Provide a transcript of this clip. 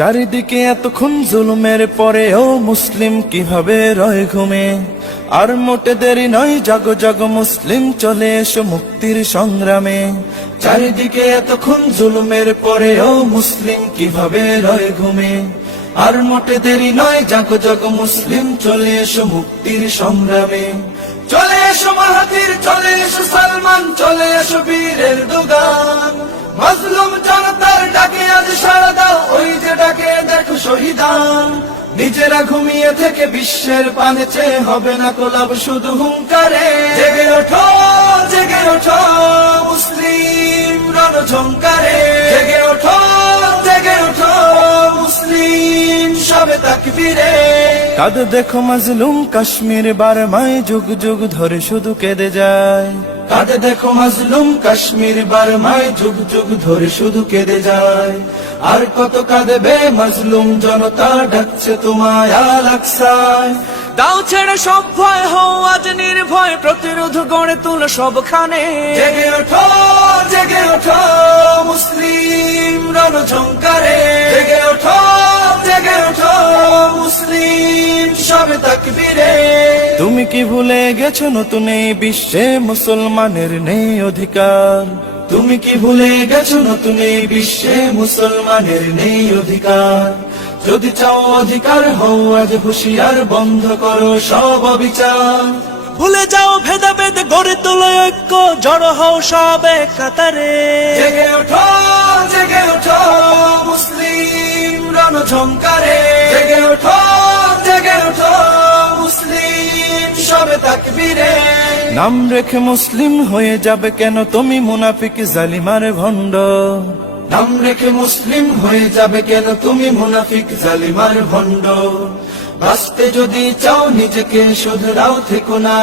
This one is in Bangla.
চারিদিকে এতক্ষণ জুলুমের পরেও মুসলিম কিভাবে রয় ঘুমে? আর মোটে দেরি নয়, জাগো জাগো মুসলিম, চলে এসো মুক্তির সংগ্রামে। চারিদিকে এতক্ষণ জুলুমের পরেও মুসলিম কিভাবে রয় ঘুমে? আর মোটে দেরি নয়, জাগো জাগো মুসলিম, চলে এসো মুক্তির সংগ্রামে। চলে এসো মাহাথির, চলে এসো সালমান, চলে এসো বীরের দুগান। মাজলুম জনতার ডাকে আজ সাড়া দাও, ওই যে ডাকে দেখো শহীদান। নিজেরা ঘুমিয়ে থেকে বিশ্বের পানে চেয়ে হবে না কোলাব শুধু হুঙ্কারে। জেগে ওঠো, জেগে ওঠো মুসলিম রণঝঙ্কারে। জেগে ওঠো, জেগে ওঠো মুসলিম সবে তাকবীরে। কাঁদে দেখো মাজলুম কাশ্মীর বারমায়, যুগ যুগ ধরে শুধু কেঁদে যায়। কাঁদে দেখো মাজলুম কাশ্মীর বারমায়, যুগ যুগ ধরে শুধু কেঁদে যায়। আর কত কাঁদবে মাজলুম জনতা, ডাকছে তোমায় আল আকসায়। দাও ছেড়ে সব ভয়, হও আজ নির্ভয়, প্রতিরোধ গড়ে তুলো সবখানে। জেগে ওঠো, জেগে ওঠো মুসলিম রণঝঙ্কারে। জেগে ওঠো, জেগে ওঠো মুসলিম সবে তাকবীরে। তুমি কি ভুলে গেছো নতুন এই বিশ্বে মুসলমানের নেই অধিকার? তুমি কি ভুলে গেছো নতুন এই বিশ্বে মুসলমানের নেই অধিকার? যদি চাও অধিকার হও আজ হুঁশিয়ার, বন্ধ করো সব অবিচার। ভুলে যাও ভেদাভেদ, গড়ে তোলো ঐক্য, জড়ো হও সব এক কাতারে। জেগে ওঠো, জেগে ওঠো মুসলিম রণঝঙ্কারে। জেগে ওঠো, জেগে ওঠো মুসলিম সবে তাকবীরে। নাম রেখে মুসলিম হয়ে যাবে কেন তুমি মুনাফিক জালিমার ভণ্ড? নাম রেখে মুসলিম হয়ে যাবে কেন তুমি মুনাফিক জালিমার ভণ্ড? বাঁচতে যদি চাও নিজেকে শুধরাও, থেকো না